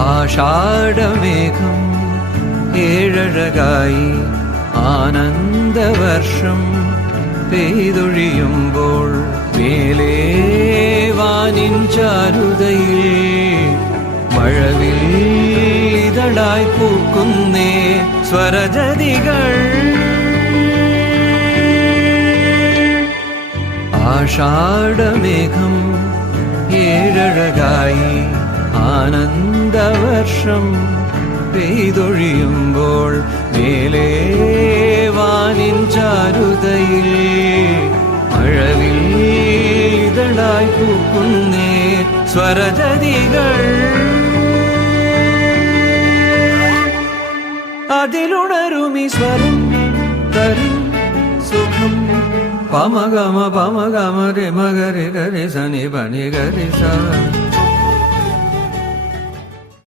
ആഷാഢമേഘം ഏഴഴകായി ആനന്ദവർഷം പെയ്തൊഴിയുമ്പോൾ മേലേ വാനിൻ ചാരുതയിൽ മഴവിൽ ഇതളായി പൂക്കുന്നേ സ്വരജതികൾ. ആഷാഢമേഘം ഏഴഴകായി ആനന്ദവർഷം പെയ്തൊഴിയുമ്പോൾ മേലേ വാനിൻ ചാരുതയിൽ മഴവിൽ ഇതളായി പൂക്കുന്നേ സ്വരജതികൾ. അതിലുണരുമി സ്വരം തരും സുഖം പമഗമ പമഗമ രെ മഗരെ ഗരെ സനി പനി ഗരെ സ